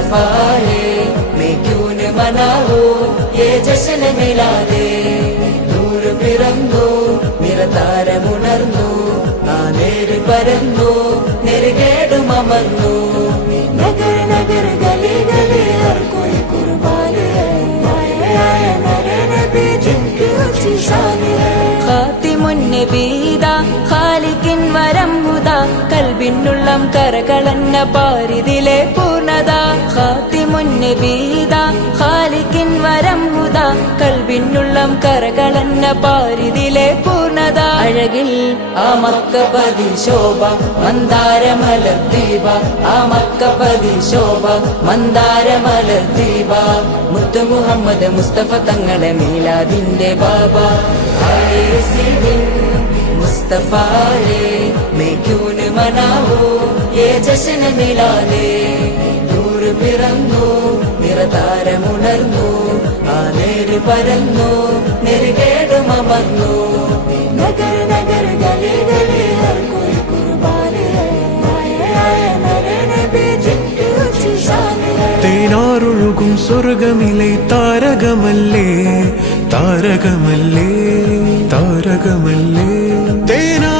मुस्तफा है, मैं क्यों न मनाऊं ये जश्न मिलादे. നൂർ പിറന്നു നിറതാരമുണർന്നു, ആ നേര് പരന്നു നെറുകേടുമർന്നു. നഗർ നഗർ ഗലി ഗലി ഹർ കോയി കുർബാൻ ഹൈ, ആയ മേരെ നബി ജിൻകി ഊंची शान है. ഖാതിമുൻ നബീദാ ഖാലിഖിൻ വരം ഹുദാ, കൽബിനുള്ളം കരകളന്ന പാരിതിലെ പൂർണ്ണത. ഖാതിമുൻ നബീദാ ഖാലിഖിൻ വരം ഹുദാ, കൽബിനുള്ളം കരകളന്ന പാരിതിലെ പൂർണ്ണത. അഴകിൽ ആ മക്കപതി ശോഭ മന്ദാരമലർ ദീപ, ആ മക്കപതി ശോഭ മന്ദാരമലർ ദീപ. മുത്തു മുഹമ്മദ് മുസ്തഫ തങ്ങളെ മീലാദിന്റെ ബാബ. मुस्तफा है, मैं क्यों न मनाऊं ये जश्न मिलादे. നൂർ പിറന്നു നിറതാരമുണർന്നു, ആ നേര് പരന്നു നെറുകേടുമർന്നു. നഗർ നഗർ ഗലി ഗലി ഹർ കോയി കുർബാൻ ഹൈ, ആയ മേരെ നബി ജിൻകി ഊंची शान है. തേനാറൊഴുകും സ്വർഗമിലെ താരകമല്ലേ, താരകമല്ലേ, താരകമല്ലേ. തേനാ